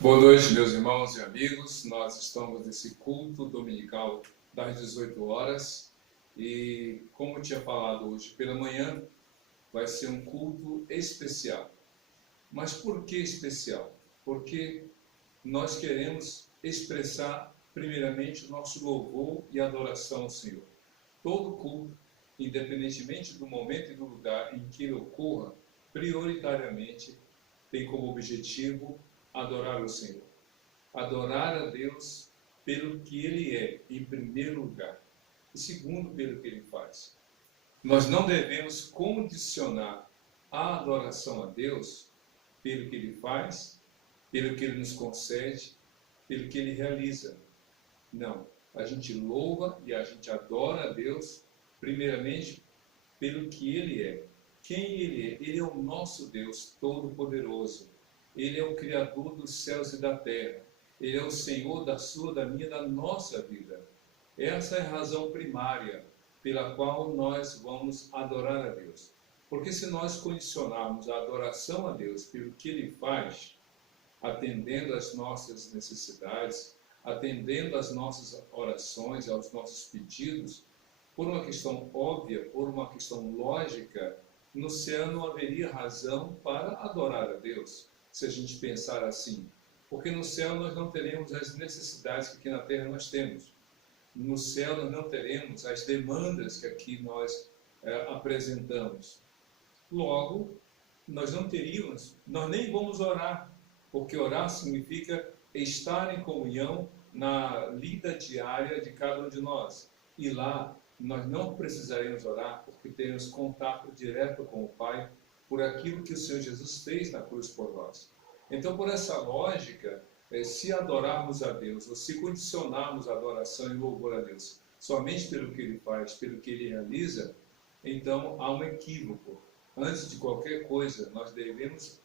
Boa noite, meus irmãos e amigos. Nós estamos nesse culto dominical das 18 horas e, como eu tinha falado hoje pela manhã, vai ser um culto especial. Mas por que especial? Porque nós queremos expressar, primeiramente, o nosso louvor e adoração ao Senhor. Todo culto, independentemente do momento e do lugar em que ele ocorra, prioritariamente tem como objetivo adorar o Senhor. Adorar a Deus pelo que Ele é, em primeiro lugar, e segundo, pelo que Ele faz. Nós não devemos condicionar a adoração a Deus pelo que Ele faz, pelo que Ele nos concede, pelo que Ele realiza. Não. A gente louva e a gente adora a Deus, primeiramente, pelo que Ele é. Quem Ele é? Ele é o nosso Deus Todo-Poderoso. Ele é o Criador dos céus e da terra. Ele é o Senhor da sua, da minha, da nossa vida. Essa é a razão primária pela qual nós vamos adorar a Deus. Porque se nós condicionarmos a adoração a Deus pelo que Ele faz, atendendo às nossas necessidades, atendendo às nossas orações, aos nossos pedidos, por uma questão óbvia, por uma questão lógica, no céu não haveria razão para adorar a Deus, se a gente pensar assim. Porque no céu nós não teremos as necessidades que aqui na terra nós temos. No céu nós não teremos as demandas que aqui nós apresentamos. Logo, nós não teríamos, nós nem vamos orar, porque orar significa estar em comunhão na lida diária de cada um de nós. E lá nós não precisaremos orar, porque temos contato direto com o Pai por aquilo que o Senhor Jesus fez na cruz por nós. Então, por essa lógica, se adorarmos a Deus, ou se condicionarmos a adoração e louvor a Deus somente pelo que Ele faz, pelo que Ele realiza, então há um equívoco. Antes de qualquer coisa, nós devemos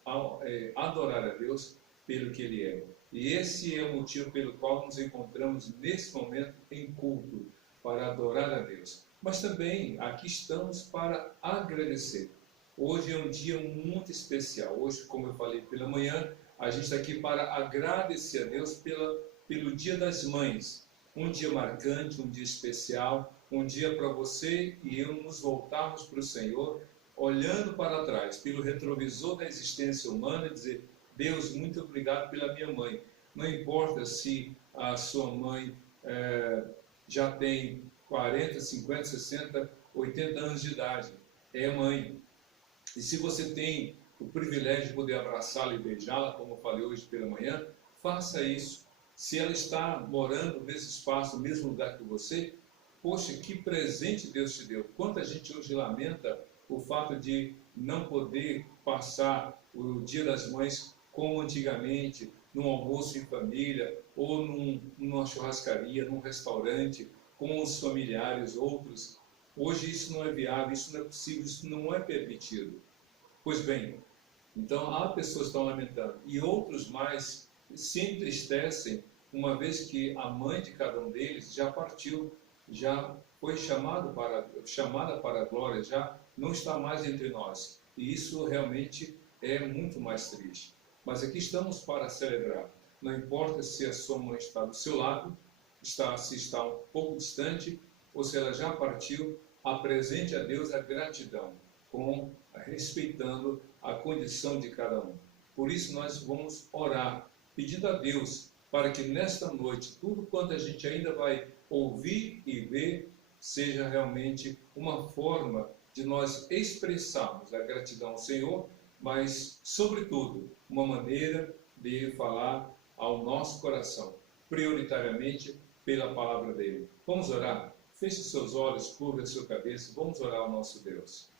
adorar a Deus pelo que Ele é. E esse é o motivo pelo qual nos encontramos nesse momento em culto, para adorar a Deus. Mas também aqui estamos para agradecer. Hoje é um dia muito especial. Hoje, como eu falei pela manhã, a gente está aqui para agradecer a Deus pelo Dia das Mães. Um dia marcante, um dia especial, um dia para você e eu nos voltarmos para o Senhor, olhando para trás, pelo retrovisor da existência humana, e dizer: Deus, muito obrigado pela minha mãe. Não importa se a sua mãe já tem 40, 50, 60, 80 anos de idade. É mãe. E se você tem o privilégio de poder abraçá-la e beijá-la, como eu falei hoje pela manhã, faça isso. Se ela está morando no mesmo espaço, no mesmo lugar que você, poxa, que presente Deus te deu. Quanta gente hoje lamenta o fato de não poder passar o Dia das Mães como antigamente, num almoço em família, ou numa churrascaria, num restaurante, com os familiares, outros. Hoje isso não é viável, isso não é possível, isso não é permitido. Pois bem, então há pessoas que estão lamentando, e outros mais se entristecem, uma vez que a mãe de cada um deles já partiu, já foi chamada para a glória, já não está mais entre nós. E isso realmente é muito mais triste. Mas aqui estamos para celebrar. Não importa se a sua mãe está do seu lado, se está um pouco distante, ou se ela já partiu, apresente a Deus a gratidão, respeitando a condição de cada um. Por isso nós vamos orar, pedindo a Deus para que nesta noite, tudo quanto a gente ainda vai ouvir e ver, seja realmente uma forma de nós expressarmos a gratidão ao Senhor, mas, sobretudo, uma maneira de falar ao nosso coração, prioritariamente pela palavra dele. Vamos orar? Feche seus olhos, curva a sua cabeça, vamos orar ao nosso Deus.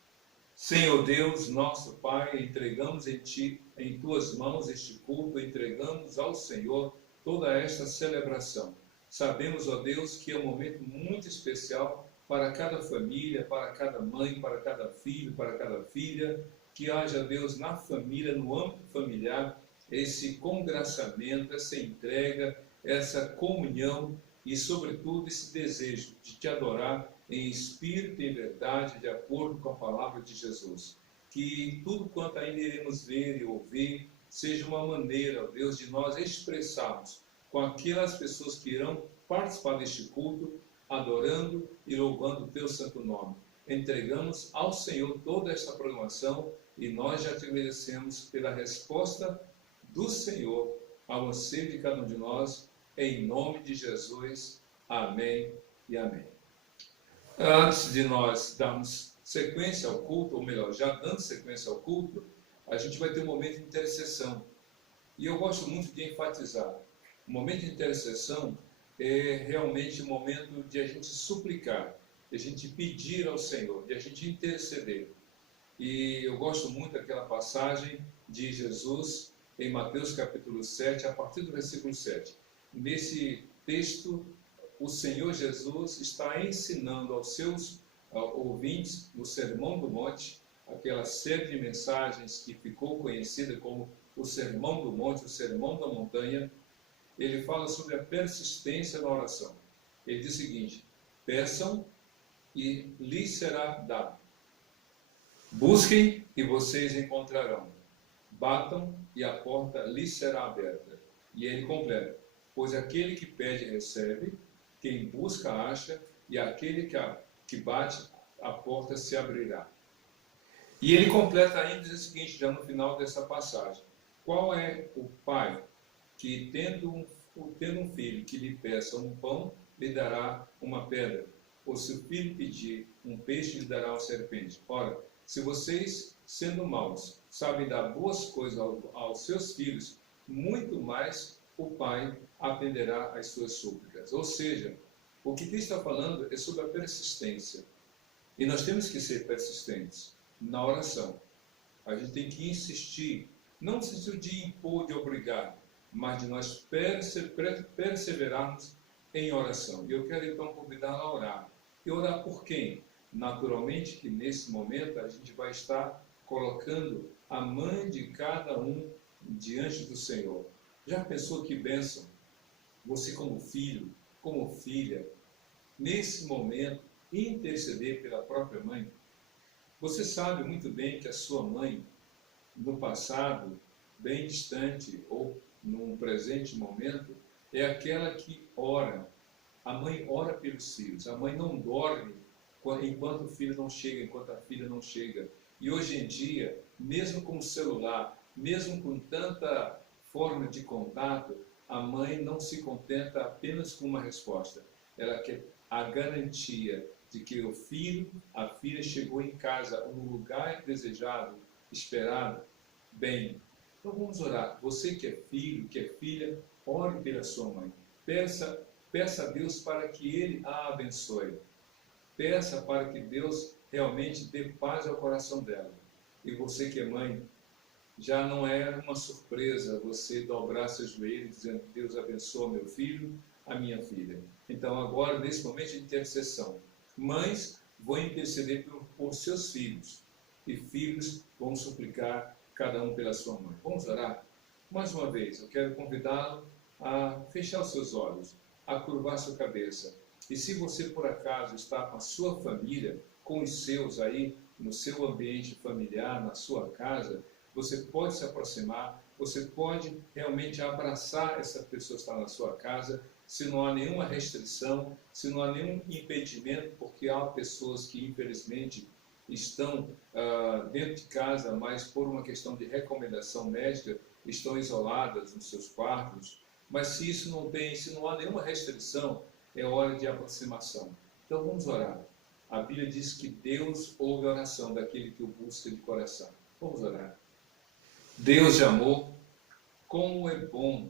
Senhor Deus, nosso Pai, entregamos em tuas mãos este culto, entregamos ao Senhor toda esta celebração. Sabemos, ó Deus, que é um momento muito especial para cada família, para cada mãe, para cada filho, para cada filha, que haja, Deus, na família, no âmbito familiar, esse congraçamento, essa entrega, essa comunhão e, sobretudo, esse desejo de te adorar em espírito e em verdade, de acordo com a palavra de Jesus. Que tudo quanto ainda iremos ver e ouvir seja uma maneira, ó Deus, de nós expressarmos com aquelas pessoas que irão participar deste culto, adorando e louvando o teu santo nome. Entregamos ao Senhor toda esta programação e nós já te agradecemos pela resposta do Senhor ao anseio de cada um de nós, em nome de Jesus. Amém e amém. Antes de nós darmos sequência ao culto, ou melhor, já dando sequência ao culto, a gente vai ter um momento de intercessão. E eu gosto muito de enfatizar, o momento de intercessão é realmente o momento de a gente suplicar, de a gente pedir ao Senhor, de a gente interceder. E eu gosto muito daquela passagem de Jesus em Mateus capítulo 7, a partir do versículo 7. Nesse texto, o Senhor Jesus está ensinando aos seus ouvintes, no Sermão do Monte, aquela série de mensagens que ficou conhecida como o Sermão do Monte, o Sermão da Montanha. Ele fala sobre a persistência na oração. Ele diz o seguinte: peçam e lhes será dado. Busquem e vocês encontrarão. Batam e a porta lhes será aberta. E ele completa: pois aquele que pede recebe, quem busca acha, e aquele que bate, a porta se abrirá. E ele completa ainda o seguinte, já no final dessa passagem: qual é o pai que, tendo um filho que lhe peça um pão, lhe dará uma pedra? Ou se o filho pedir um peixe, lhe dará uma serpente? Ora, se vocês, sendo maus, sabem dar boas coisas aos seus filhos, muito mais o Pai atenderá às suas súplicas. Ou seja, o que Cristo está falando é sobre a persistência. E nós temos que ser persistentes na oração. A gente tem que insistir, não no sentido de impor, de obrigar, mas de nós perseverarmos em oração. E eu quero então convidá-la a orar. E orar por quem? Naturalmente que nesse momento a gente vai estar colocando a mãe de cada um diante do Senhor. Já pensou que bênção? Você como filho, como filha, nesse momento, interceder pela própria mãe. Você sabe muito bem que a sua mãe, no passado, bem distante, ou num presente momento, é aquela que ora. A mãe ora pelos filhos. A mãe não dorme enquanto o filho não chega, enquanto a filha não chega. E hoje em dia, mesmo com o celular, mesmo com tanta forma de contato, a mãe não se contenta apenas com uma resposta. Ela quer a garantia de que o filho, a filha chegou em casa, um lugar desejado, esperado, bem. Então vamos orar. Você que é filho, que é filha, ore pela sua mãe. Peça a Deus para que Ele a abençoe. Peça para que Deus realmente dê paz ao coração dela. E você que é mãe, já não é uma surpresa você dobrar seus joelhos dizendo: Deus abençoa meu filho, a minha filha. Então agora, nesse momento de intercessão, mães vão interceder por seus filhos, e filhos vão suplicar cada um pela sua mãe. Vamos orar? Mais uma vez, eu quero convidá-lo a fechar os seus olhos, a curvar sua cabeça. E se você por acaso está com a sua família, com os seus aí, no seu ambiente familiar, na sua casa, você pode se aproximar, você pode realmente abraçar essa pessoa que está na sua casa, se não há nenhuma restrição, se não há nenhum impedimento, porque há pessoas que infelizmente estão dentro de casa, mas por uma questão de recomendação médica, estão isoladas nos seus quartos. Mas se isso não tem, se não há nenhuma restrição, é hora de aproximação. Então vamos orar. A Bíblia diz que Deus ouve a oração daquele que o busca de coração. Vamos orar. Deus de amor, como é bom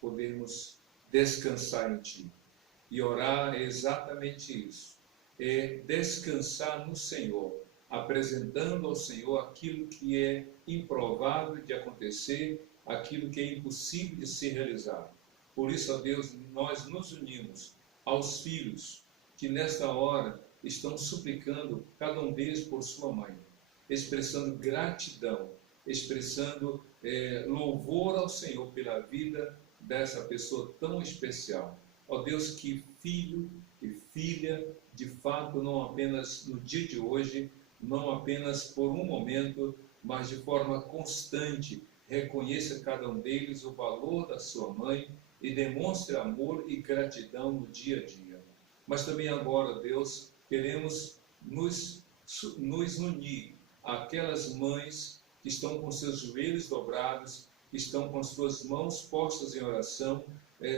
podermos descansar em Ti. E orar é exatamente isso. É descansar no Senhor, apresentando ao Senhor aquilo que é improvável de acontecer, aquilo que é impossível de ser realizado. Por isso, ó Deus, nós nos unimos aos filhos que nesta hora estão suplicando, cada um deles por sua mãe, expressando gratidão, expressando louvor ao Senhor pela vida dessa pessoa tão especial. Ó Deus, que filho e filha, de fato, não apenas no dia de hoje, não apenas por um momento, mas de forma constante, reconheça cada um deles o valor da sua mãe e demonstre amor e gratidão no dia a dia. Mas também agora, Deus, queremos nos unir àquelas mães que estão com seus joelhos dobrados, que estão com suas mãos postas em oração,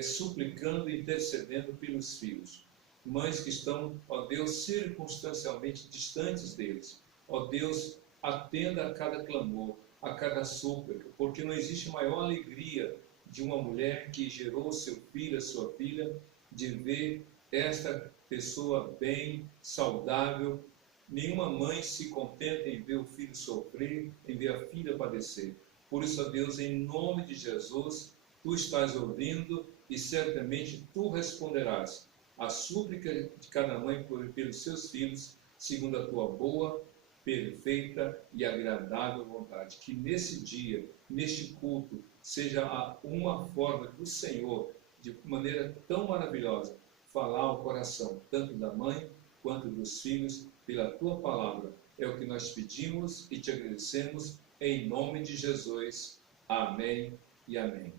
suplicando e intercedendo pelos filhos. Mães que estão, ó Deus, circunstancialmente distantes deles. Ó Deus, atenda a cada clamor, a cada súplica, porque não existe maior alegria de uma mulher que gerou seu filho, a sua filha, de ver esta pessoa bem, saudável. Nenhuma mãe se contenta em ver o filho sofrer, em ver a filha padecer. Por isso, ó Deus, em nome de Jesus, Tu estás ouvindo e certamente Tu responderás a súplica de cada mãe pelos seus filhos, segundo a Tua boa, perfeita e agradável vontade. Que nesse dia, neste culto, seja uma forma do Senhor, de maneira tão maravilhosa, falar ao coração, tanto da mãe quanto dos filhos, pela Tua palavra. É o que nós pedimos e te agradecemos, em nome de Jesus. Amém e amém.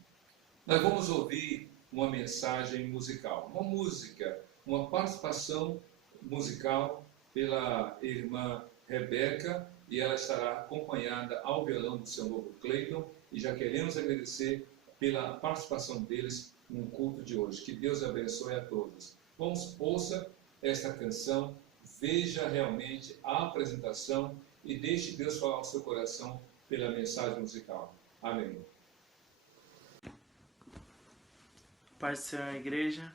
Nós vamos ouvir uma mensagem musical, uma música, uma participação musical pela irmã Rebeca, e ela estará acompanhada ao violão do seu novo Cleiton, e já queremos agradecer pela participação deles no culto de hoje. Que Deus abençoe a todos. Vamos, ouça esta canção, veja realmente a apresentação e deixe Deus falar ao seu coração pela mensagem musical. Amém. Paz do Senhor, igreja.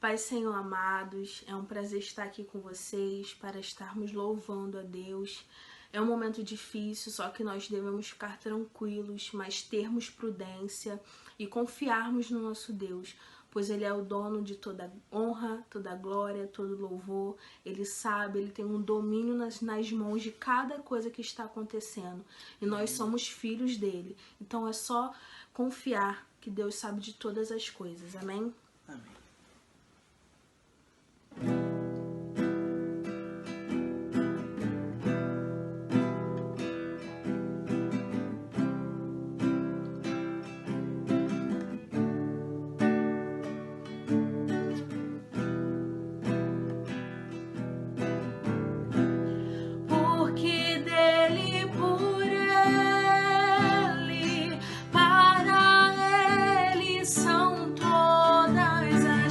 Pai, Senhor, amados, é um prazer estar aqui com vocês para estarmos louvando a Deus. É um momento difícil, só que nós devemos ficar tranquilos, mas termos prudência e confiarmos no nosso Deus, pois Ele é o dono de toda honra, toda glória, todo louvor. Ele sabe, Ele tem um domínio nas mãos de cada coisa que está acontecendo. E nós somos filhos dEle. Então é só confiar que Deus sabe de todas as coisas. Amém? Amém. Porque dele, por ele, para ele são todas as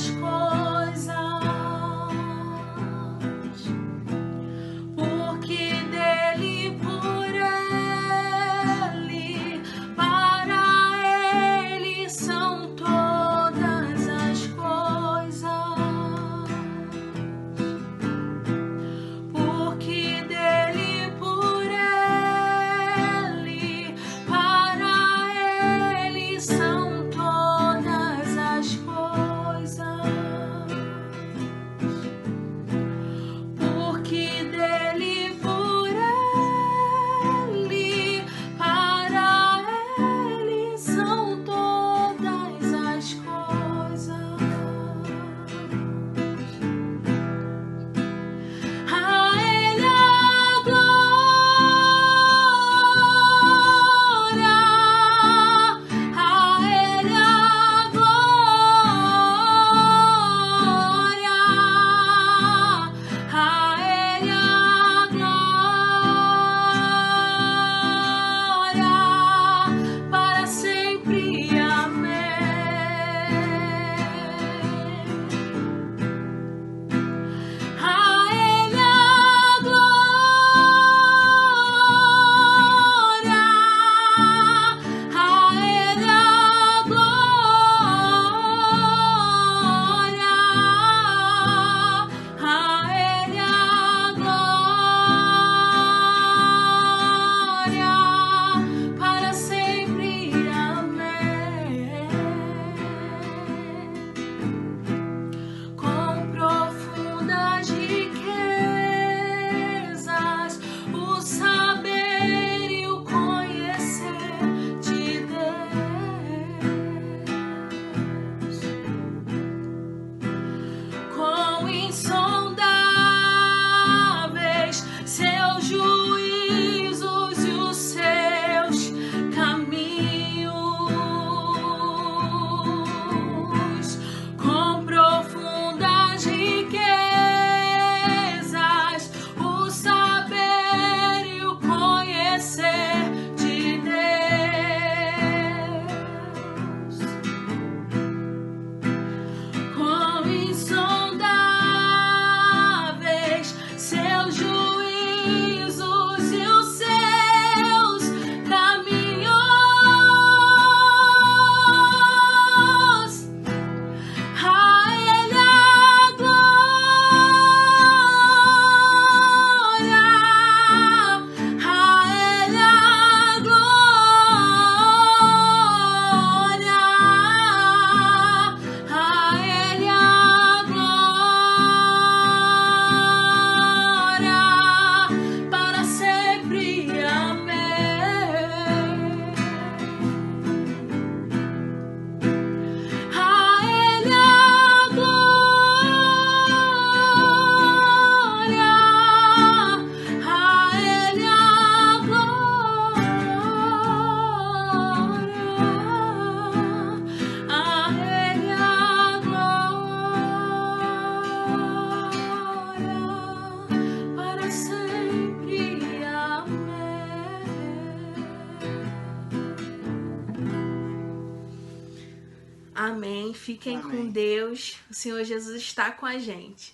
Amém. Fiquem Amém. com Deus. O Senhor Jesus está com a gente.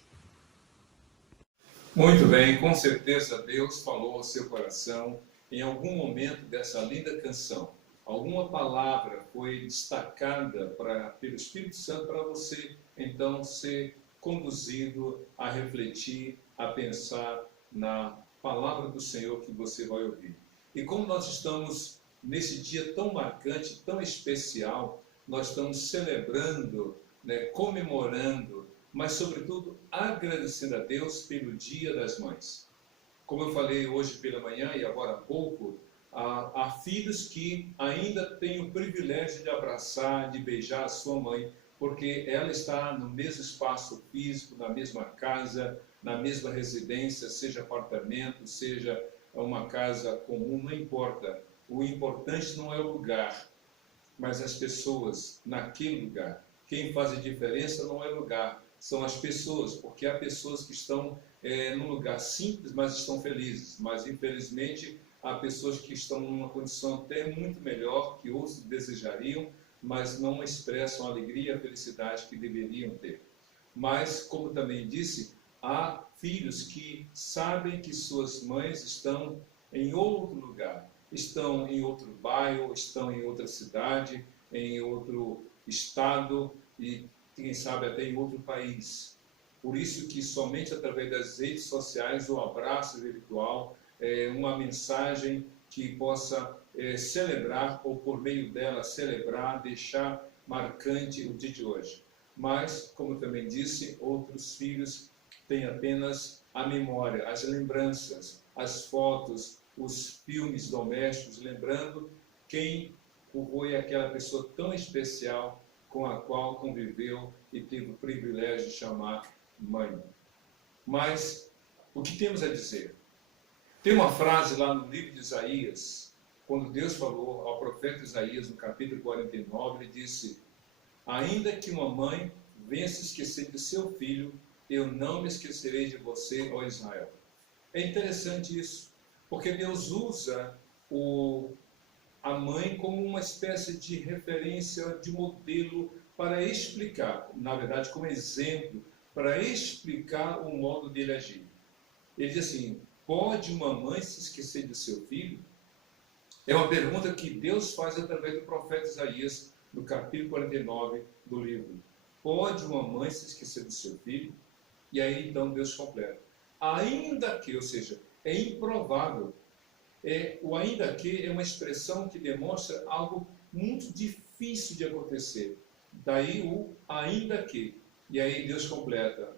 Muito bem, com certeza Deus falou ao seu coração em algum momento dessa linda canção. Alguma palavra foi destacada pelo Espírito Santo para você, então, ser conduzido a refletir, a pensar na palavra do Senhor que você vai ouvir. E como nós estamos nesse dia tão marcante, tão especial, nós estamos celebrando, comemorando, mas, sobretudo, agradecendo a Deus pelo Dia das Mães. Como eu falei hoje pela manhã e agora há pouco, há filhos que ainda têm o privilégio de abraçar, de beijar a sua mãe, porque ela está no mesmo espaço físico, na mesma casa, na mesma residência, seja apartamento, seja uma casa comum, não importa. O importante não é o lugar, mas as pessoas naquele lugar. Quem faz a diferença não é o lugar, são as pessoas, porque há pessoas que estão num lugar simples, mas estão felizes. Mas, infelizmente, há pessoas que estão numa condição até muito melhor, que outros desejariam, mas não expressam a alegria e a felicidade que deveriam ter. Mas, como também disse, há filhos que sabem que suas mães estão em outro lugar, estão em outro bairro, estão em outra cidade, em outro estado e, quem sabe, até em outro país. Por isso que somente através das redes sociais, o abraço virtual, uma mensagem que possa celebrar, ou por meio dela celebrar, deixar marcante o dia de hoje. Mas, como também disse, outros filhos têm apenas a memória, as lembranças, as fotos, os filmes domésticos, lembrando quem foi aquela pessoa tão especial com a qual conviveu e teve o privilégio de chamar mãe. Mas o que temos a dizer? Tem uma frase lá no livro de Isaías, quando Deus falou ao profeta Isaías, no capítulo 49, ele disse: ainda que uma mãe venha se esquecer de seu filho, eu não me esquecerei de você, ó Israel. É interessante isso, porque Deus usa a mãe como uma espécie de referência, de modelo para explicar, na verdade como exemplo, para explicar o modo dele agir. Ele diz assim: pode uma mãe se esquecer de seu filho? É uma pergunta que Deus faz através do profeta Isaías, no capítulo 49 do livro. Pode uma mãe se esquecer do seu filho? E aí então Deus completa. Ainda que, ou seja, é improvável. O ainda que é uma expressão que demonstra algo muito difícil de acontecer. Daí o ainda que. E aí Deus completa: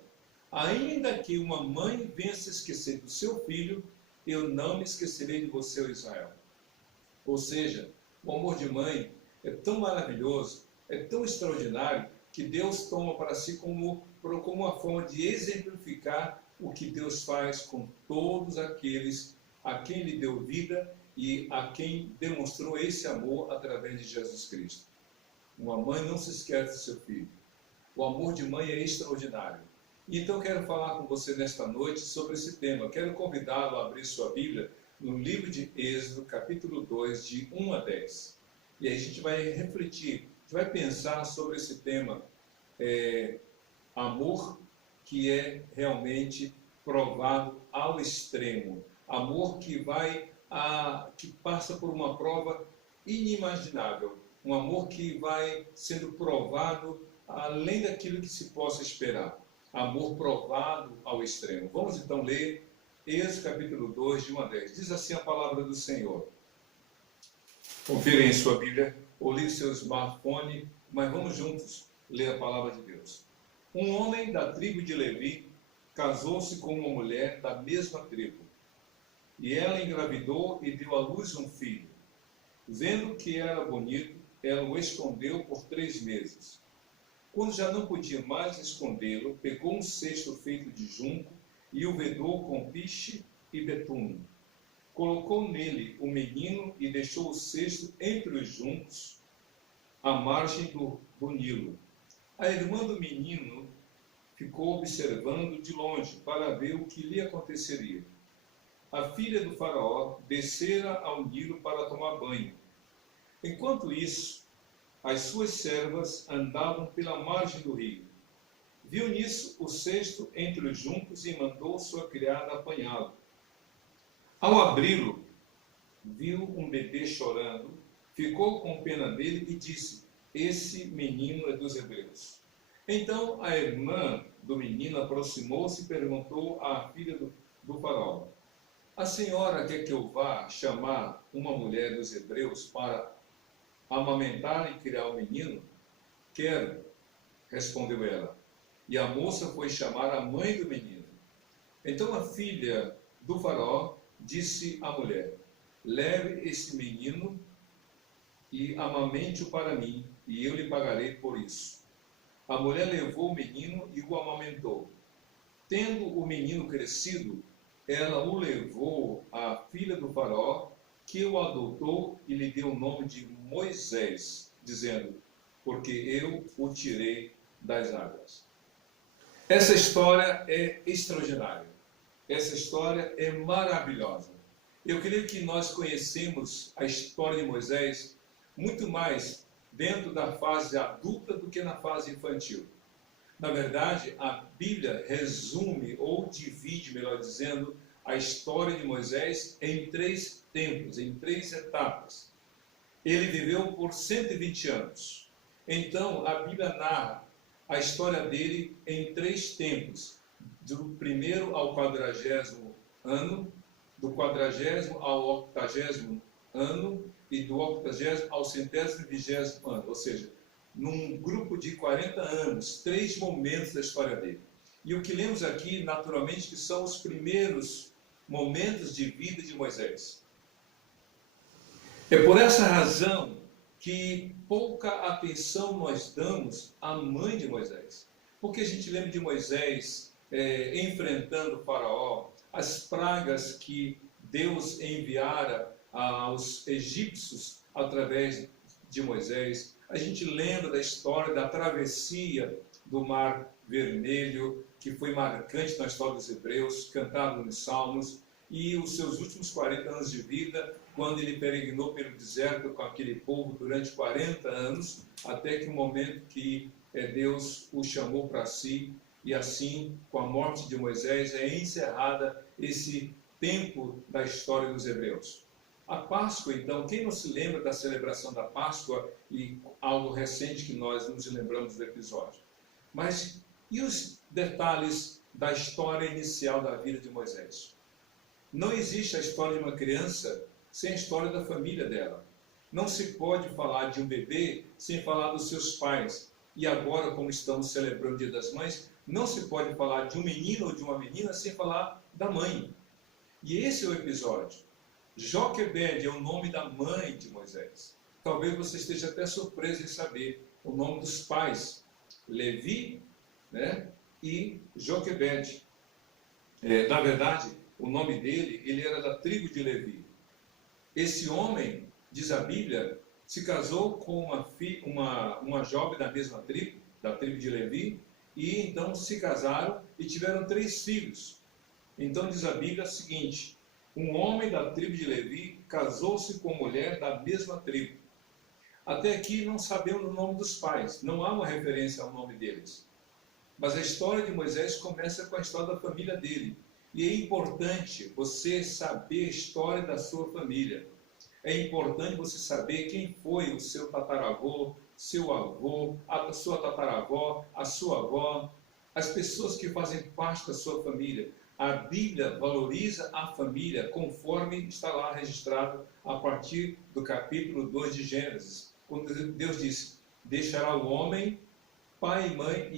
ainda que uma mãe venha se esquecer do seu filho, eu não me esquecerei de você, ó Israel. Ou seja, o amor de mãe é tão maravilhoso, é tão extraordinário, que Deus toma para si como uma forma de exemplificar o que Deus faz com todos aqueles a quem Ele deu vida e a quem demonstrou esse amor através de Jesus Cristo. Uma mãe não se esquece do seu filho. O amor de mãe é extraordinário. Então eu quero falar com você nesta noite sobre esse tema. Quero convidá-lo a abrir sua Bíblia no livro de Êxodo, capítulo 2, de 1 a 10. E aí a gente vai refletir, a gente vai pensar sobre esse tema, amor que é realmente provado ao extremo. Amor que que passa por uma prova inimaginável. Um amor que vai sendo provado além daquilo que se possa esperar. Amor provado ao extremo. Vamos então ler Êxodo capítulo 2, de 1 a 10. Diz assim a palavra do Senhor. Confira em sua Bíblia, ou ligue seu smartphone, mas vamos juntos ler a palavra de Deus. Um homem da tribo de Levi casou-se com uma mulher da mesma tribo. E ela engravidou e deu à luz um filho. Vendo que era bonito, ela o escondeu por 3 meses. Quando já não podia mais escondê-lo, pegou um cesto feito de junco e o vedou com piche e betume. Colocou nele o menino e deixou o cesto entre os juncos, à margem do Nilo. A irmã do menino ficou observando de longe para ver o que lhe aconteceria. A filha do faraó descera ao Nilo para tomar banho. Enquanto isso, as suas servas andavam pela margem do rio. Viu nisso o cesto entre os juncos e mandou sua criada apanhá-lo. Ao abri-lo, viu um bebê chorando, ficou com pena dele e disse: esse menino é dos hebreus. Então a irmã do menino aproximou-se e perguntou à filha do faraó: a senhora quer que eu vá chamar uma mulher dos hebreus para amamentar e criar o menino? Quero, respondeu ela. E a moça foi chamar a mãe do menino. Então a filha do faraó disse à mulher: leve esse menino e amamente-o para mim, e eu lhe pagarei por isso. A mulher levou o menino e o amamentou. Tendo o menino crescido, ela o levou à filha do faraó, que o adotou e lhe deu o nome de Moisés, dizendo: porque eu o tirei das águas. Essa história é extraordinária. Essa história é maravilhosa. Eu creio que nós conhecemos a história de Moisés muito mais dentro da fase adulta do que na fase infantil. Na verdade, a Bíblia resume ou divide, melhor dizendo, a história de Moisés em 3 tempos, em 3 etapas. Ele viveu por 120 anos. Então, a Bíblia narra a história dele em 3 tempos, do 1º ao 40º ano, do 40º ao 80º ano e do 80º ao 120º ano, ou seja, num grupo de 40 anos, 3 momentos da história dele. E o que lemos aqui, naturalmente, que são os primeiros momentos de vida de Moisés. É por essa razão que pouca atenção nós damos à mãe de Moisés. Porque a gente lembra de Moisés enfrentando o faraó, as pragas que Deus enviara aos egípcios através de Moisés. A gente lembra da história da travessia do Mar Vermelho, que foi marcante na história dos hebreus, cantado nos Salmos, e os seus últimos 40 anos de vida, quando ele peregrinou pelo deserto com aquele povo durante 40 anos, até que o momento que Deus o chamou para si, e assim, com a morte de Moisés, é encerrada esse tempo da história dos hebreus. A Páscoa, então, quem não se lembra da celebração da Páscoa, e algo recente que nós nos lembramos do episódio? Mas e os detalhes da história inicial da vida de Moisés? Não existe a história de uma criança sem a história da família dela. Não se pode falar de um bebê sem falar dos seus pais. E agora, como estamos celebrando o Dia das Mães, não se pode falar de um menino ou de uma menina sem falar da mãe. E esse é o episódio. Joquebede é o nome da mãe de Moisés. Talvez você esteja até surpreso em saber o nome dos pais, Levi, e Joquebede. Na verdade, o nome dele, ele era da tribo de Levi. Esse homem, diz a Bíblia, se casou com uma jovem da mesma tribo, da tribo de Levi, e então se casaram e tiveram 3 filhos. Então diz a Bíblia o seguinte: um homem da tribo de Levi casou-se com mulher da mesma tribo. Até aqui não sabemos o nome dos pais, não há uma referência ao nome deles. Mas a história de Moisés começa com a história da família dele. E é importante você saber a história da sua família. É importante você saber quem foi o seu tataravô, seu avô, a sua tataravó, a sua avó, as pessoas que fazem parte da sua família. A Bíblia valoriza a família conforme está lá registrado a partir do capítulo 2 de Gênesis, quando Deus diz: deixará o homem, pai e mãe,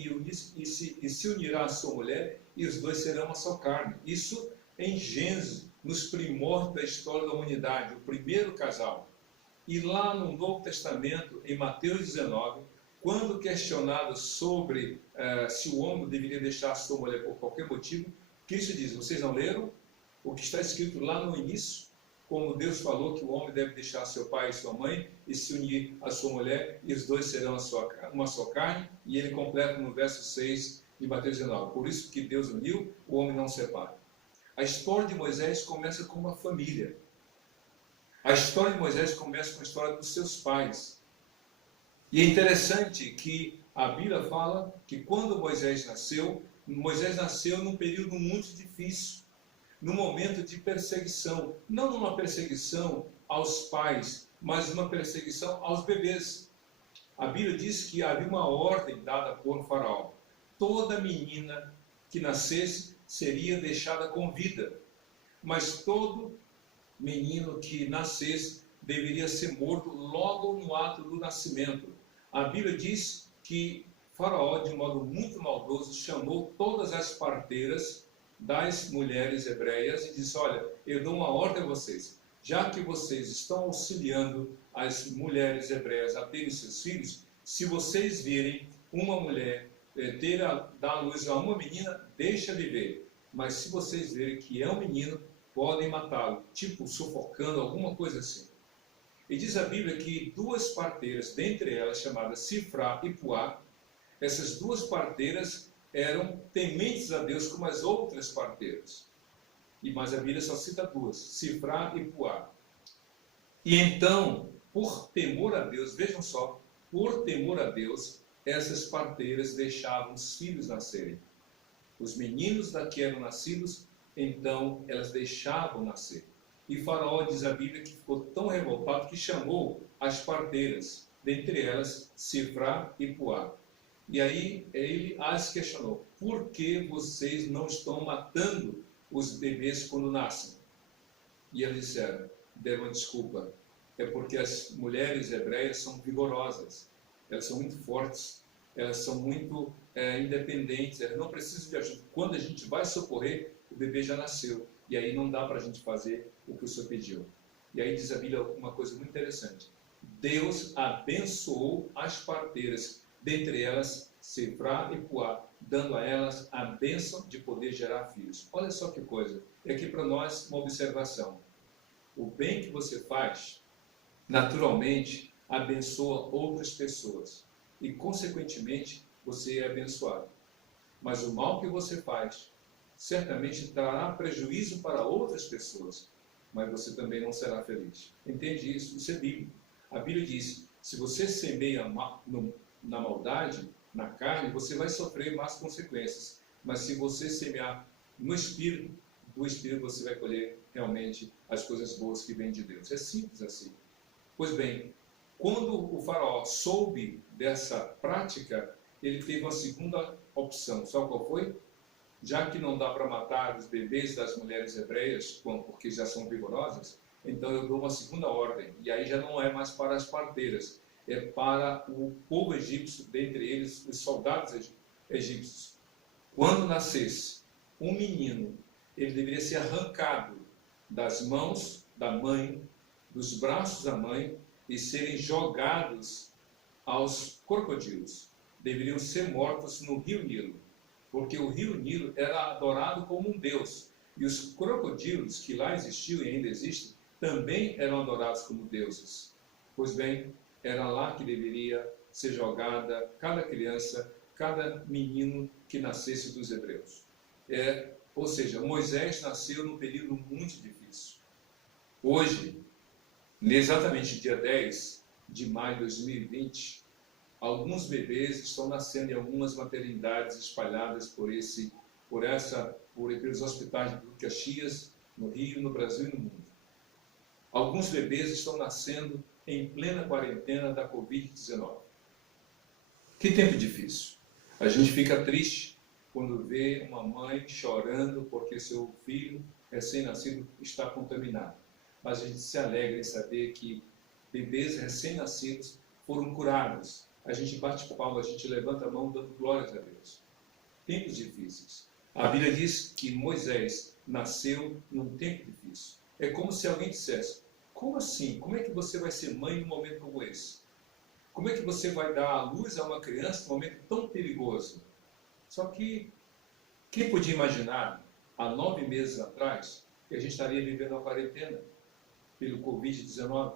e se unirá à sua mulher, e os dois serão uma só carne. Isso em Gênesis, nos primórdios da história da humanidade, o primeiro casal. E lá no Novo Testamento, em Mateus 19, quando questionado sobre se o homem deveria deixar a sua mulher por qualquer motivo, Cristo diz: vocês não leram o que está escrito lá no início? Como Deus falou que o homem deve deixar seu pai e sua mãe e se unir à sua mulher, e os dois serão uma só carne. E ele completa no verso 6 de Mateus 19: por isso que Deus uniu, o homem não separa. A história de Moisés começa com uma família. A história de Moisés começa com a história dos seus pais. E é interessante que a Bíblia fala que quando Moisés nasceu num período muito difícil, num momento de perseguição, não numa perseguição aos pais, mas uma perseguição aos bebês. A Bíblia diz que havia uma ordem dada por Faraó: toda menina que nascesse seria deixada com vida, mas todo menino que nascesse deveria ser morto logo no ato do nascimento. A Bíblia diz que Faraó, de modo muito maldoso, chamou todas as parteiras das mulheres hebreias e disse: olha, eu dou uma ordem a vocês, já que vocês estão auxiliando as mulheres hebreias a terem seus filhos, se vocês virem uma mulher dar à luz a uma menina, deixa viver. Mas se vocês verem que é um menino, podem matá-lo, tipo sufocando, alguma coisa assim. E diz a Bíblia que duas parteiras, dentre elas chamadas Sifrá e Puá, essas duas parteiras eram tementes a Deus como as outras parteiras. Mas a Bíblia só cita duas, Sifrá e Puá. E então, por temor a Deus, vejam só, por temor a Deus, essas parteiras deixavam os filhos nascerem. Os meninos que eram nascidos, então elas deixavam nascer. E Faraó, diz a Bíblia, que ficou tão revoltado que chamou as parteiras, dentre elas Sifrá e Puá. E aí ele as questionou: por que vocês não estão matando os bebês quando nascem? E eles disseram, deram uma desculpa: é porque as mulheres hebreias são vigorosas, elas são muito fortes, elas são muito independentes, elas não precisam de ajuda. Quando a gente vai socorrer, o bebê já nasceu, e aí não dá para a gente fazer o que o Senhor pediu. E aí diz a Bíblia uma coisa muito interessante: Deus abençoou as parteiras, dentre elas Sifrá e Puá, dando a elas a bênção de poder gerar filhos. Olha só que coisa, é aqui para nós uma observação: o bem que você faz, naturalmente, abençoa outras pessoas, e consequentemente você é abençoado. Mas o mal que você faz, certamente trará prejuízo para outras pessoas, mas você também não será feliz. Entende isso? Isso é bíblico. A Bíblia diz: se você semeia na maldade, na carne, você vai sofrer más consequências. Mas se você semear no Espírito, do Espírito você vai colher realmente as coisas boas que vêm de Deus. É simples assim. Pois bem, quando o Faraó soube dessa prática, ele teve uma segunda opção. Sabe qual foi? Já que não dá para matar os bebês das mulheres hebreias, porque já são vigorosas, então eu dou uma segunda ordem. E aí já não é mais para as parteiras, é para o povo egípcio, dentre eles os soldados egípcios. Quando nascesse um menino, ele deveria ser arrancado das mãos da mãe, dos braços da mãe, e serem jogados aos crocodilos. Deveriam ser mortos no rio Nilo, porque o rio Nilo era adorado como um deus, e os crocodilos que lá existiam e ainda existem, também eram adorados como deuses. Pois bem, era lá que deveria ser jogada cada criança, cada menino que nascesse dos hebreus. Ou seja, Moisés nasceu num período muito difícil. Hoje, exatamente dia 10 de maio de 2020, alguns bebês estão nascendo em algumas maternidades espalhadas pelos hospitais de Caxias, no Rio, no Brasil e no mundo. Alguns bebês estão nascendo em plena quarentena da Covid-19. Que tempo difícil. A gente fica triste quando vê uma mãe chorando porque seu filho recém-nascido está contaminado. Mas a gente se alegra em saber que bebês recém-nascidos foram curados. A gente bate palma, a gente levanta a mão dando glórias a Deus. Tempos difíceis. A Bíblia diz que Moisés nasceu num tempo difícil. É como se alguém dissesse: como assim? Como é que você vai ser mãe num momento como esse? Como é que você vai dar à luz a uma criança num momento tão perigoso? Só que quem podia imaginar, há 9 meses atrás, que a gente estaria vivendo a quarentena pelo Covid-19?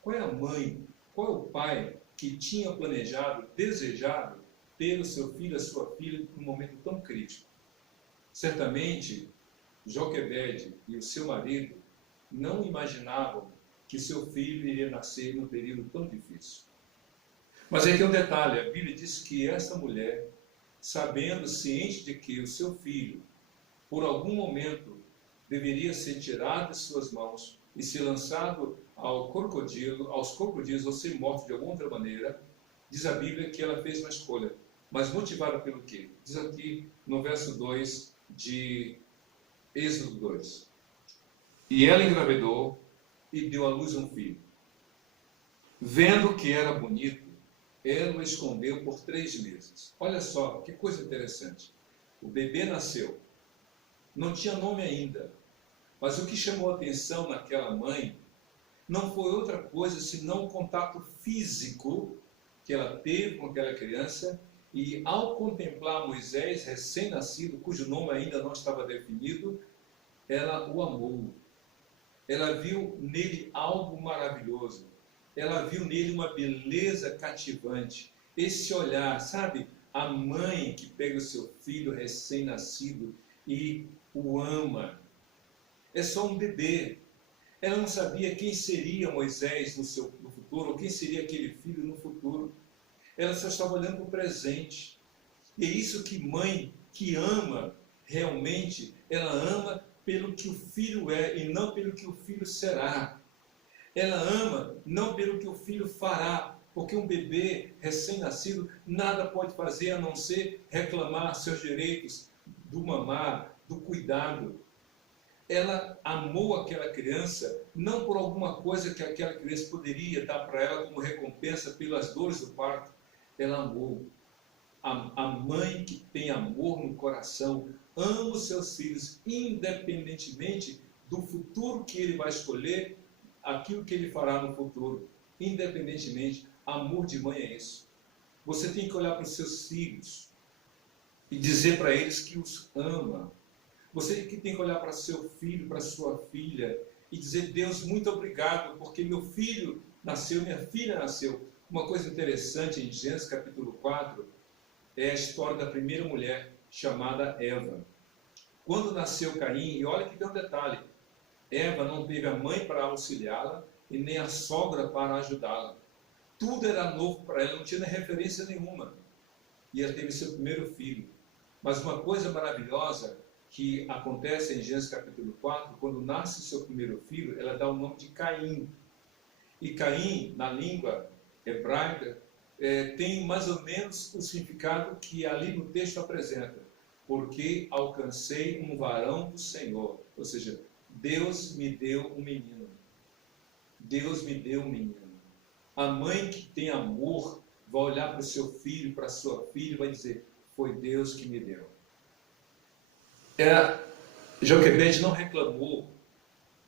Qual é a mãe, qual é o pai que tinha planejado, desejado ter o seu filho, a sua filha, num momento tão crítico? Certamente, Joquebede e o seu marido não imaginavam que seu filho iria nascer num período tão difícil. Mas aí tem um detalhe, a Bíblia diz que essa mulher, sabendo, ciente de que o seu filho, por algum momento, deveria ser tirado de suas mãos e ser lançado aos crocodilos ou ser morto de alguma outra maneira, diz a Bíblia que ela fez uma escolha. Mas motivada pelo quê? Diz aqui no verso 2 de Êxodo 2. E ela engravidou e deu à luz um filho. Vendo que era bonito, ela o escondeu por 3 meses. Olha só, que coisa interessante. O bebê nasceu. Não tinha nome ainda. Mas o que chamou a atenção naquela mãe não foi outra coisa senão o contato físico que ela teve com aquela criança, e ao contemplar Moisés, recém-nascido, cujo nome ainda não estava definido, ela o amou. Ela viu nele algo maravilhoso. Ela viu nele uma beleza cativante. Esse olhar, sabe? A mãe que pega o seu filho recém-nascido e o ama. É só um bebê. Ela não sabia quem seria Moisés no futuro, ou quem seria aquele filho no futuro. Ela só estava olhando para o presente. E é isso que mãe que ama realmente, ela ama pelo que o filho é e não pelo que o filho será. Ela ama não pelo que o filho fará, porque um bebê recém-nascido nada pode fazer a não ser reclamar seus direitos do mamar, do cuidado. Ela amou aquela criança não por alguma coisa que aquela criança poderia dar para ela como recompensa pelas dores do parto. Ela amou. A mãe que tem amor no coração ama os seus filhos, independentemente do futuro que ele vai escolher, aquilo que ele fará no futuro. Independentemente, amor de mãe é isso. Você tem que olhar para os seus filhos e dizer para eles que os ama. Você que tem que olhar para seu filho, para sua filha e dizer: Deus, muito obrigado, porque meu filho nasceu, minha filha nasceu. Uma coisa interessante em Gênesis capítulo 4 é a história da primeira mulher, chamada Eva. Quando nasceu Caim, e olha que tem um detalhe, Eva não teve a mãe para auxiliá-la e nem a sogra para ajudá-la. Tudo era novo para ela, não tinha referência nenhuma. E ela teve seu primeiro filho. Mas uma coisa maravilhosa que acontece em Gênesis capítulo 4, quando nasce seu primeiro filho, ela dá o nome de Caim. E Caim, na língua hebraica, tem mais ou menos o significado que ali no texto apresenta. Porque alcancei um varão do Senhor. Ou seja, Deus me deu um menino. Deus me deu um menino. A mãe que tem amor vai olhar para o seu filho, para a sua filha e vai dizer: foi Deus que me deu. Joquebede não reclamou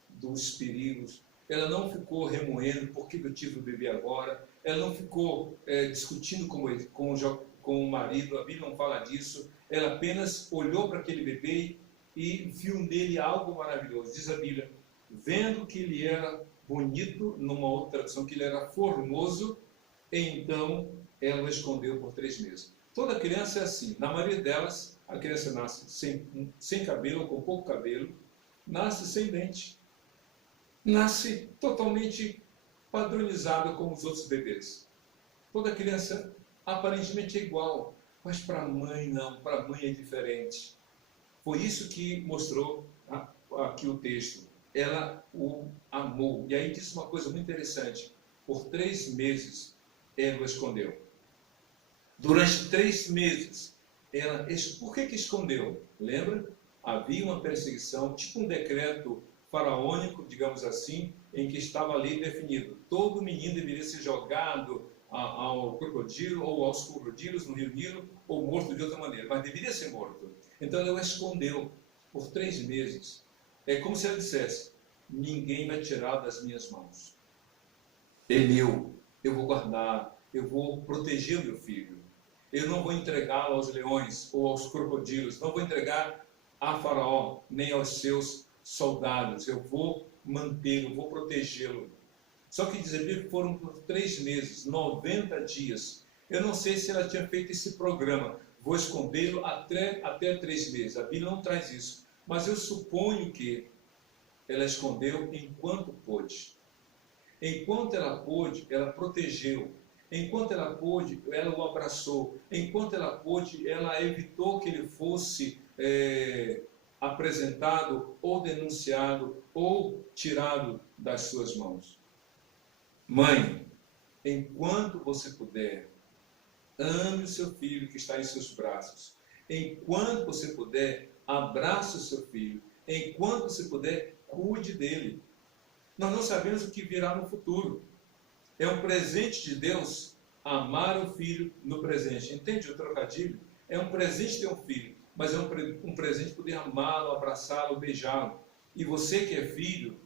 dos perigos, ela não ficou remoendo por que eu tive o bebê agora, ela não ficou discutindo com o marido, a Bíblia não fala disso, ela apenas olhou para aquele bebê e viu nele algo maravilhoso. Diz a Bíblia, vendo que ele era bonito, numa outra tradução, que ele era formoso, então ela o escondeu por 3 meses. Toda criança é assim, na maioria delas, a criança nasce sem cabelo, com pouco cabelo, nasce sem dente, nasce totalmente padronizada como os outros bebês. Toda criança aparentemente é igual, mas para a mãe não, para a mãe é diferente. Foi isso que mostrou aqui o texto. Ela o amou. E aí disse uma coisa muito interessante. Por 3 meses, ela o escondeu. Durante 3 meses, por que escondeu? Lembra? Havia uma perseguição, tipo um decreto faraônico, digamos assim, em que estava ali definido. Todo menino deveria ser jogado ao crocodilo ou aos crocodilos no rio Nilo, ou morto de outra maneira, mas deveria ser morto. Então ela o escondeu por 3 meses. É como se ela dissesse: ninguém vai tirar das minhas mãos. É meu, eu vou guardar, eu vou proteger o meu filho. Eu não vou entregá-lo aos leões ou aos crocodilos, não vou entregar a Faraó, nem aos seus soldados. Eu vou mantê-lo, vou protegê-lo. Só que diz a Bíblia que foram por 3 meses, 90 dias. Eu não sei se ela tinha feito esse programa, vou escondê-lo até 3 meses. A Bíblia não traz isso. Mas eu suponho que ela escondeu enquanto pôde. Enquanto ela pôde, ela protegeu. Enquanto ela pôde, ela o abraçou. Enquanto ela pôde, ela evitou que ele fosse apresentado ou denunciado ou tirado das suas mãos. Mãe, enquanto você puder, ame o seu filho que está em seus braços. Enquanto você puder, abrace o seu filho. Enquanto você puder, cuide dele. Nós não sabemos o que virá no futuro. É um presente de Deus amar o filho no presente. Entende o trocadilho? É um presente ter um filho, mas é um presente poder amá-lo, abraçá-lo, beijá-lo. E você que é filho,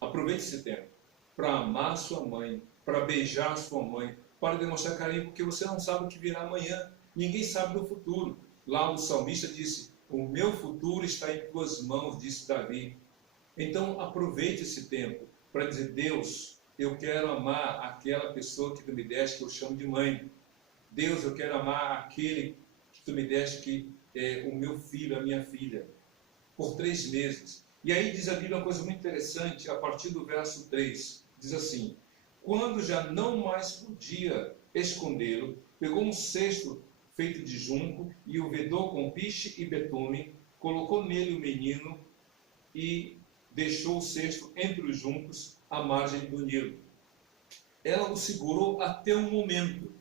aproveite esse tempo para amar sua mãe, para beijar sua mãe, para demonstrar carinho, porque você não sabe o que virá amanhã. Ninguém sabe do futuro. Lá o salmista disse: o meu futuro está em tuas mãos, disse Davi. Então aproveite esse tempo para dizer: Deus, eu quero amar aquela pessoa que tu me deste, que eu chamo de mãe. Deus, eu quero amar aquele que tu me deste, que é o meu filho, a minha filha, por 3 meses. E aí diz a Bíblia uma coisa muito interessante, a partir do verso 3, diz assim: quando já não mais podia escondê-lo, pegou um cesto feito de junco e o vedou com piche e betume, colocou nele o menino e deixou o cesto entre os juncos à margem do Nilo. Ela o segurou até um momento,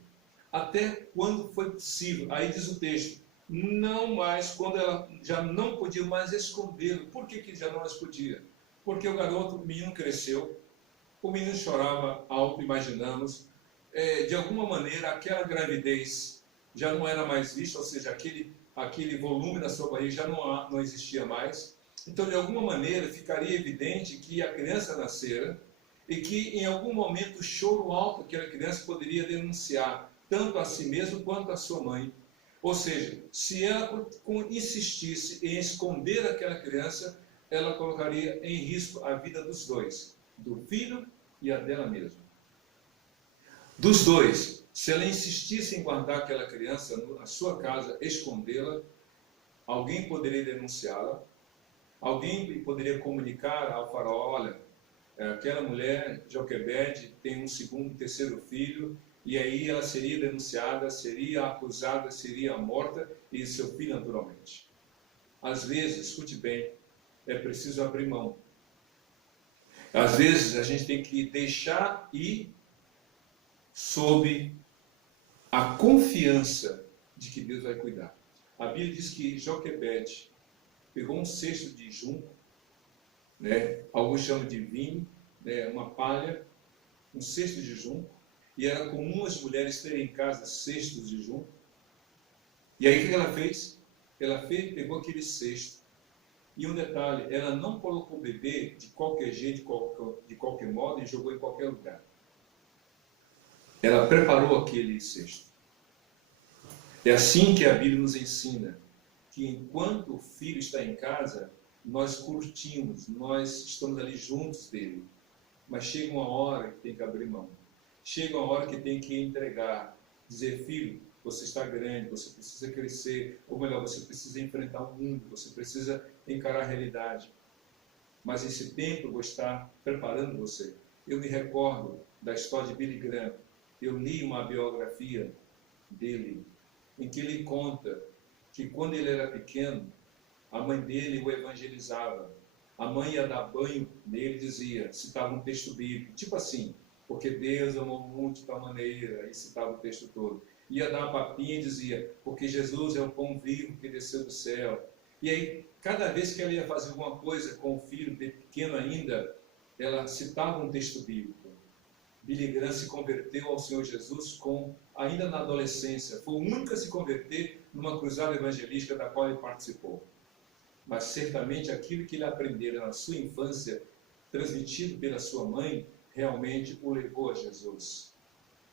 até quando foi possível. Aí diz o texto: não mais, quando ela já não podia mais escondê-lo. Por que já não mais podia? Porque o garoto, o menino cresceu, o menino chorava alto, imaginamos. De alguma maneira, aquela gravidez já não era mais vista, ou seja, aquele volume na sua barriga já não existia mais. Então, de alguma maneira, ficaria evidente que a criança nascera e que, em algum momento, o choro alto que aquela criança poderia denunciar, tanto a si mesmo quanto a sua mãe. Ou seja, se ela insistisse em esconder aquela criança, ela colocaria em risco a vida dos dois, do filho e a dela mesma. Dos dois, se ela insistisse em guardar aquela criança na sua casa, escondê-la, alguém poderia denunciá-la, alguém poderia comunicar ao faraó: olha, aquela mulher, Joquebede, tem um segundo, terceiro filho, e aí ela seria denunciada, seria acusada, seria morta, e seu filho naturalmente. Às vezes, escute bem, é preciso abrir mão. Às vezes a gente tem que deixar ir sob a confiança de que Deus vai cuidar. A Bíblia diz que Joquebede pegou um cesto de junco, alguns chamam de vinho, uma palha, um cesto de junco, e era comum as mulheres terem em casa cestos de junco. E aí o que ela fez? Pegou aquele cesto. E um detalhe, ela não colocou o bebê de qualquer jeito, de qualquer modo, e jogou em qualquer lugar. Ela preparou aquele cesto. É assim que a Bíblia nos ensina, que enquanto o filho está em casa, nós curtimos, nós estamos ali juntos dele. Mas chega uma hora que tem que abrir mão. Chega uma hora que tem que entregar, dizer: filho, você está grande, você precisa crescer, ou melhor, você precisa enfrentar o mundo, você precisa encarar a realidade. Mas esse tempo eu vou estar preparando você. Eu me recordo da história de Billy Graham. Eu li uma biografia dele, em que ele conta que quando ele era pequeno, a mãe dele o evangelizava. A mãe ia dar banho nele e dizia, citava um texto bíblico, tipo assim: porque Deus amou muito de tal maneira, e citava o texto todo. Ia dar uma papinha e dizia: porque Jesus é o pão vivo que desceu do céu. E aí, cada vez que ela ia fazer alguma coisa com o filho, pequeno ainda, ela citava um texto bíblico. Billy Graham se converteu ao Senhor Jesus ainda na adolescência. Foi o único a se converter numa cruzada evangelística da qual ele participou. Mas certamente aquilo que ele aprendeu na sua infância, transmitido pela sua mãe, realmente o levou a Jesus.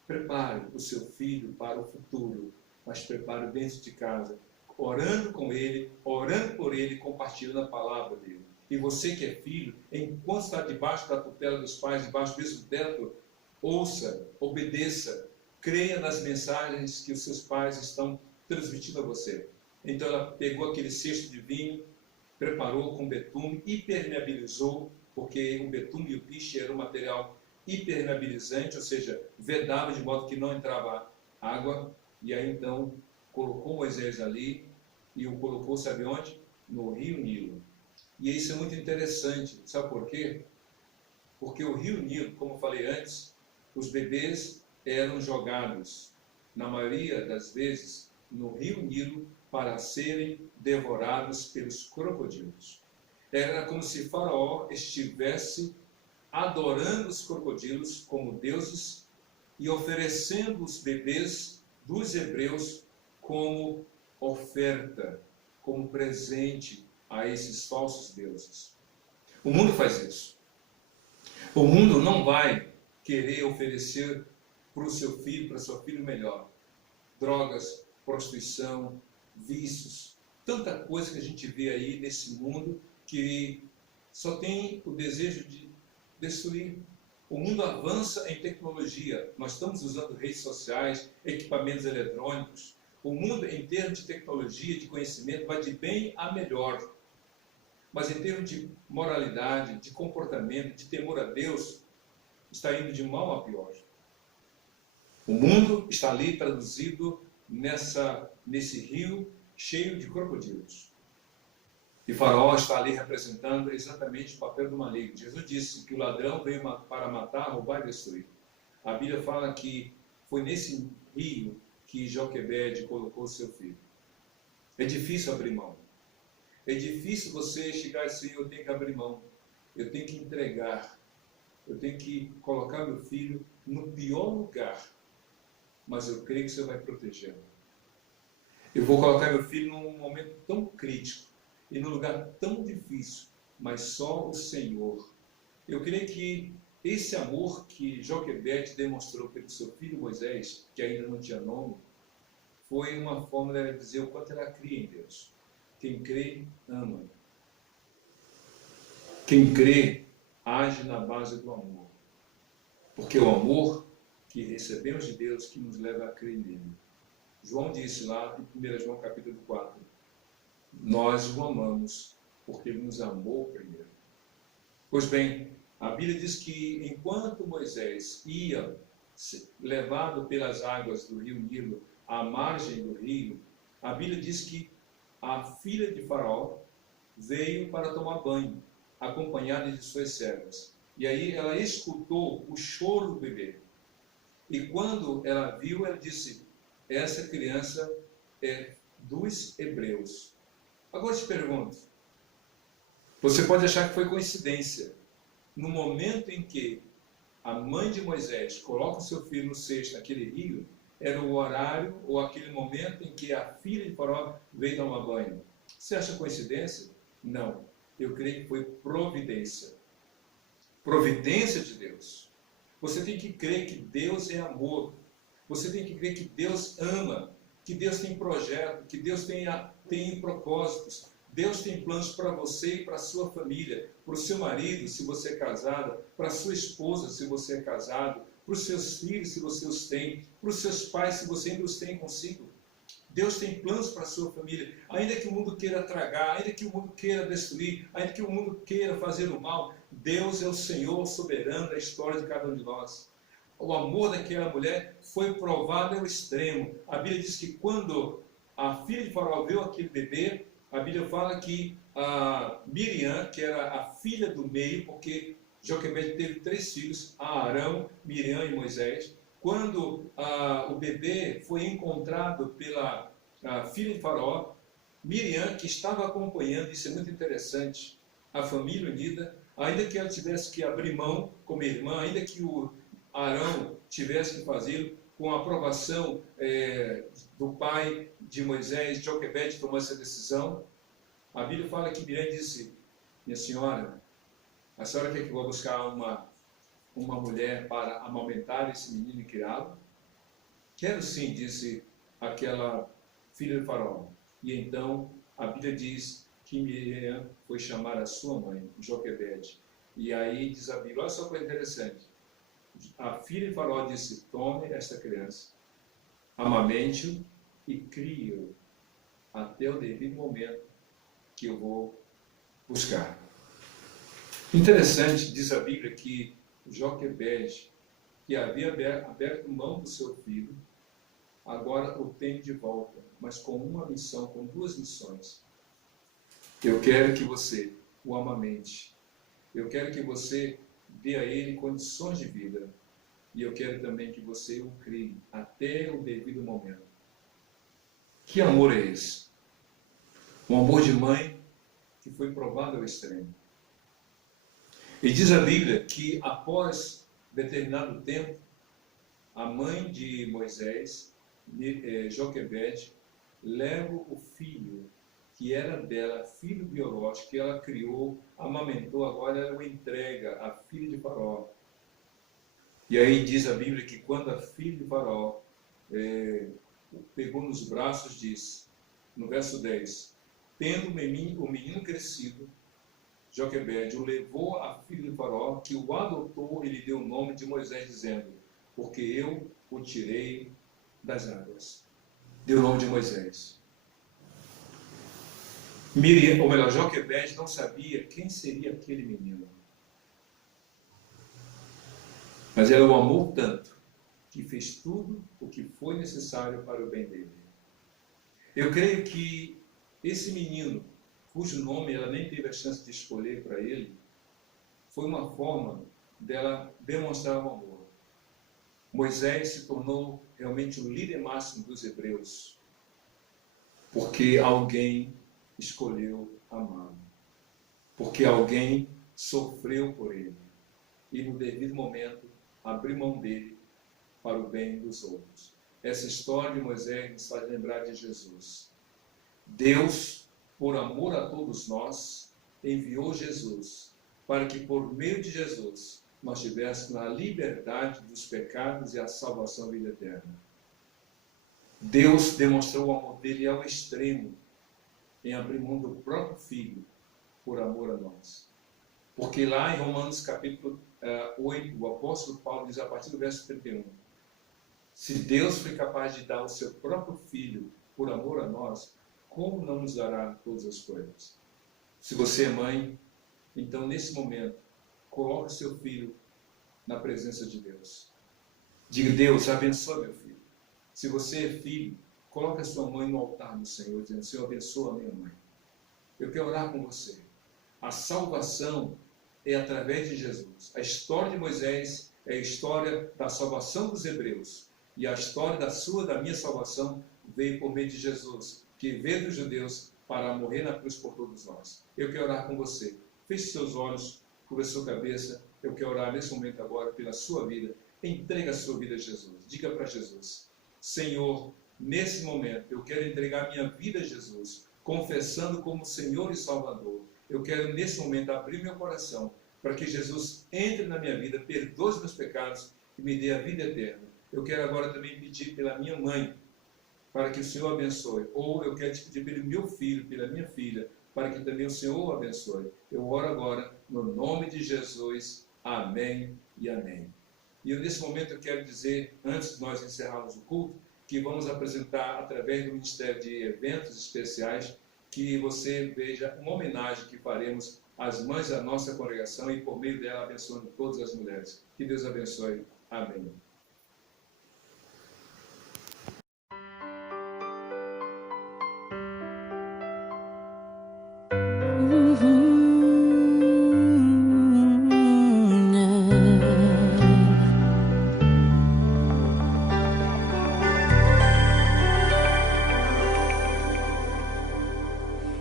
Prepare o seu filho para o futuro, mas prepare dentro de casa, orando com ele, orando por ele, compartilhando a palavra dele. E você que é filho, enquanto está debaixo da tutela dos pais, debaixo do mesmo teto, ouça, obedeça, creia nas mensagens que os seus pais estão transmitindo a você. Então ela pegou aquele cesto de vinho, preparou com betume, impermeabilizou, porque o betume e o piche era um material impermeabilizante, ou seja, vedava de modo que não entrava água. E aí então colocou Moisés ali e o colocou, sabe onde? No rio Nilo. E isso é muito interessante, sabe por quê? Porque o rio Nilo, como eu falei antes, os bebês eram jogados, na maioria das vezes, no rio Nilo para serem devorados pelos crocodilos. Era como se Faraó estivesse adorando os crocodilos como deuses e oferecendo os bebês dos hebreus como oferta, como presente a esses falsos deuses. O mundo faz isso. O mundo não vai querer oferecer para o seu filho, para sua filha o melhor. Drogas, prostituição, vícios, tanta coisa que a gente vê aí nesse mundo que só tem o desejo de destruir. O mundo avança em tecnologia. Nós estamos usando redes sociais, equipamentos eletrônicos. O mundo, em termos de tecnologia, de conhecimento, vai de bem a melhor. Mas em termos de moralidade, de comportamento, de temor a Deus, está indo de mal a pior. O mundo está ali traduzido nesse rio cheio de crocodilos. E Faraó está ali representando exatamente o papel do maligno. Jesus disse que o ladrão veio para matar, roubar e destruir. A Bíblia fala que foi nesse rio que Joquebede colocou seu filho. É difícil abrir mão. É difícil você chegar e dizer, eu tenho que abrir mão. Eu tenho que entregar. Eu tenho que colocar meu filho no pior lugar. Mas eu creio que você vai protegê-lo. Eu vou colocar meu filho num momento tão crítico e num lugar tão difícil, mas só o Senhor. Eu creio que esse amor que Joquebede demonstrou pelo seu filho Moisés, que ainda não tinha nome, foi uma forma de ela dizer o quanto ela cria em Deus. Quem crê, ama. Quem crê, age na base do amor. Porque o amor que recebemos de Deus que nos leva a crer nele. João disse lá em 1 João capítulo 4, nós o amamos porque ele nos amou primeiro. Pois bem, a Bíblia diz que enquanto Moisés ia levado pelas águas do rio Nilo à margem do rio, a Bíblia diz que a filha de Faraó veio para tomar banho, acompanhada de suas servas. E aí ela escutou o choro do bebê. E quando ela viu, ela disse, essa criança é dos hebreus. Agora eu te pergunto, você pode achar que foi coincidência. No momento em que a mãe de Moisés coloca o seu filho no cesto, naquele rio, era o horário ou aquele momento em que a filha de Faraó veio tomar banho. Você acha coincidência? Não. Eu creio que foi providência. Providência de Deus. Você tem que crer que Deus é amor. Você tem que crer que Deus ama, que Deus tem projeto, que Deus tem propósitos. Deus tem planos para você e para a sua família, para o seu marido, se você é casada, para a sua esposa, se você é casado, para os seus filhos, se você os tem, para os seus pais, se você ainda os tem consigo. Deus tem planos para a sua família. Ainda que o mundo queira tragar, ainda que o mundo queira destruir, ainda que o mundo queira fazer o mal, Deus é o Senhor soberano da história de cada um de nós. O amor daquela mulher foi provado ao extremo. A Bíblia diz que quando a filha de Faraó viu aquele bebê, a Bíblia fala que a Miriam, que era a filha do meio, porque Joquebede teve 3 filhos, Arão, Miriam e Moisés. Quando o bebê foi encontrado pela filha de Faraó, Miriam, que estava acompanhando, isso é muito interessante, a família unida, ainda que ela tivesse que abrir mão como irmã, ainda que o Arão tivesse que fazê-lo, com a aprovação do pai de Moisés, Joquebede tomou essa decisão. A Bíblia fala que Miriam disse, minha senhora, a senhora quer que eu vá buscar uma mulher para amamentar esse menino e criá-lo? Quero sim, disse aquela filha de Faraó. E então a Bíblia diz que Miriam foi chamar a sua mãe, Joquebede. E aí diz a Bíblia, olha só que coisa interessante. A filha de Faraó disse, tome esta criança, amamente-o e crie-o até o devido momento que eu vou buscar. Interessante, diz a Bíblia, que Joquebede, que havia aberto mão do seu filho, agora o tem de volta, mas com uma missão, com duas missões. Eu quero que você o amamente. Eu quero que você dê a ele condições de vida. E eu quero também que você o crie até o devido momento. Que amor é esse? Um amor de mãe que foi provado ao extremo. E diz a Bíblia que após determinado tempo, a mãe de Moisés, Joquebede, leva o filho que era dela, filho biológico, que ela criou, amamentou, agora ela o entrega à filha de Faraó. E aí diz a Bíblia que quando a filha de Faraó pegou nos braços, diz, no verso 10, tendo o menino crescido, Joquebede o levou à filha de Faraó, que o adotou e lhe deu o nome de Moisés, dizendo, porque eu o tirei das águas. Deu o nome de Moisés. Miriam, ou melhor, Joquebede não sabia quem seria aquele menino. Mas ela o amou tanto que fez tudo o que foi necessário para o bem dele. Eu creio que esse menino, cujo nome ela nem teve a chance de escolher para ele, foi uma forma dela demonstrar o amor. Moisés se tornou realmente o líder máximo dos hebreus, porque alguém escolheu amá-lo, porque alguém sofreu por ele e no devido momento abriu mão dele para o bem dos outros. Essa história de Moisés nos faz lembrar de Jesus. Deus, por amor a todos nós, enviou Jesus para que por meio de Jesus nós tivéssemos a liberdade dos pecados e a salvação da vida eterna. Deus demonstrou o amor dele ao extremo em abrir mão do próprio Filho por amor a nós. Porque lá em Romanos capítulo 8, o apóstolo Paulo diz a partir do verso 31, se Deus foi capaz de dar o seu próprio Filho por amor a nós, como não nos dará todas as coisas? Se você é mãe, então nesse momento, coloque seu filho na presença de Deus. Diga, Deus, abençoa meu filho. Se você é filho, coloque a sua mãe no altar do Senhor, dizendo, Senhor, abençoa a minha mãe. Eu quero orar com você. A salvação é através de Jesus. A história de Moisés é a história da salvação dos hebreus. E a história da minha salvação veio por meio de Jesus, que veio dos judeus para morrer na cruz por todos nós. Eu quero orar com você. Feche seus olhos, cubra sua cabeça. Eu quero orar nesse momento agora pela sua vida. Entrega a sua vida a Jesus. Diga para Jesus, Senhor, nesse momento eu quero entregar minha vida a Jesus, confessando como Senhor e Salvador. Eu quero nesse momento abrir meu coração para que Jesus entre na minha vida, perdoe os meus pecados e me dê a vida eterna. Eu quero agora também pedir pela minha mãe, para que o Senhor abençoe. Ou eu quero te pedir pelo meu filho, pela minha filha, para que também o Senhor o abençoe. Eu oro agora no nome de Jesus. Amém e amém. E eu, nesse momento eu quero dizer, antes de nós encerrarmos o culto, que vamos apresentar através do Ministério de Eventos Especiais, que você veja uma homenagem que faremos às mães da nossa congregação e por meio dela abençoando todas as mulheres. Que Deus abençoe. Amém.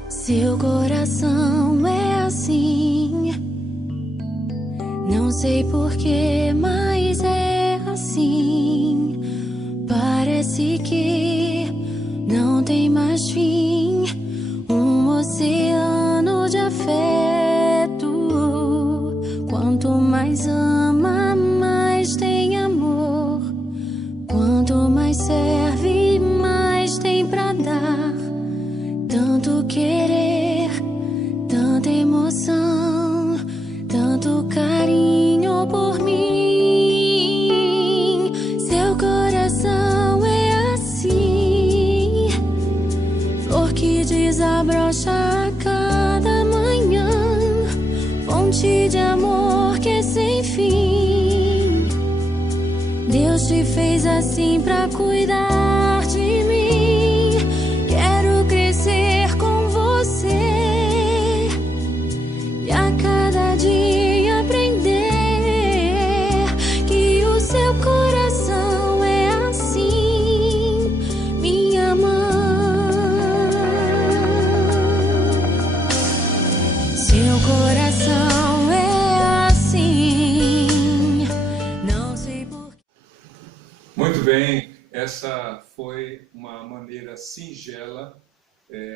Seu coração é assim, não sei porquê, mas é assim. Parece que não tem mais fim, um oceano de afeto. Quanto mais ama, mais tem amor. Quanto mais serve, mais tem pra dar. Tanto querer, tanta emoção, tanto carinho por mim. Seu coração é assim, flor que desabrocha a cada manhã, fonte de amor que é sem fim. assim pra cuidar de mim. Quero crescer com você e a cada dia aprender que o seu coração é assim, minha mãe. Seu coração é assim, não sei por quê. Muito bem, essa foi uma maneira singela,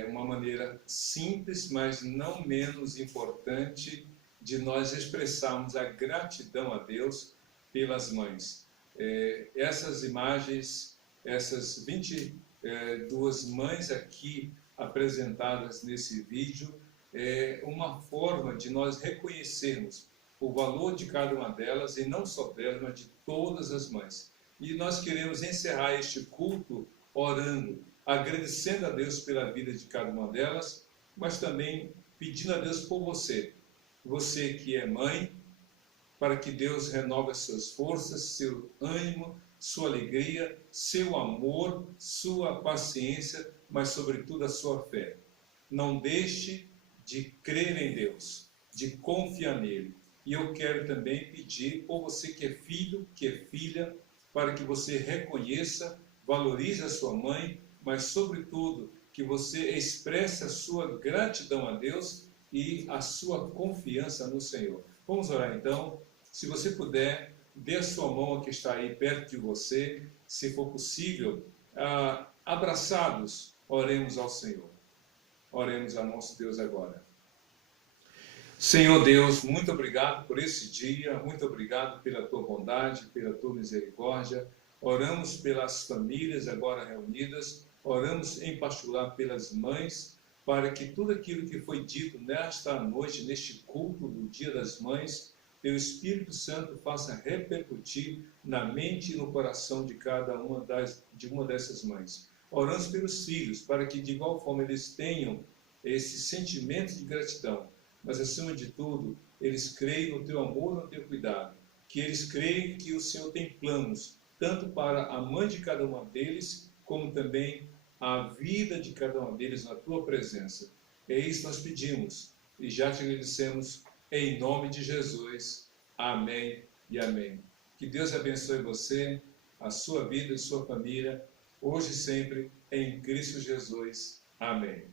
uma maneira simples, mas não menos importante de nós expressarmos a gratidão a Deus pelas mães. Essas imagens, essas 22 mães aqui apresentadas nesse vídeo, é uma forma de nós reconhecermos o valor de cada uma delas, e não só delas, mas de todas as mães. E nós queremos encerrar este culto orando, agradecendo a Deus pela vida de cada uma delas, mas também pedindo a Deus por você. Você que é mãe, para que Deus renove as suas forças, seu ânimo, sua alegria, seu amor, sua paciência, mas sobretudo a sua fé. Não deixe de crer em Deus, de confiar nele. E eu quero também pedir por você que é filho, que é filha, para que você reconheça, valorize a sua mãe, mas sobretudo que você expresse a sua gratidão a Deus e a sua confiança no Senhor. Vamos orar então. Se você puder, dê a sua mão a que está aí perto de você, se for possível, abraçados, oremos ao Senhor. Oremos a nosso Deus agora. Senhor Deus, muito obrigado por esse dia, muito obrigado pela tua bondade, pela tua misericórdia. Oramos pelas famílias agora reunidas, oramos em particular pelas mães, para que tudo aquilo que foi dito nesta noite, neste culto do Dia das Mães, pelo Espírito Santo faça repercutir na mente e no coração de cada uma dessas mães. Oramos pelos filhos, para que de igual forma eles tenham esse sentimento de gratidão, mas acima de tudo, eles creem no teu amor, no teu cuidado, que eles creem que o Senhor tem planos, tanto para a mãe de cada uma deles, como também a vida de cada uma deles na tua presença. É isso que nós pedimos e já te agradecemos em nome de Jesus. Amém e amém. Que Deus abençoe você, a sua vida e sua família, hoje e sempre, em Cristo Jesus. Amém.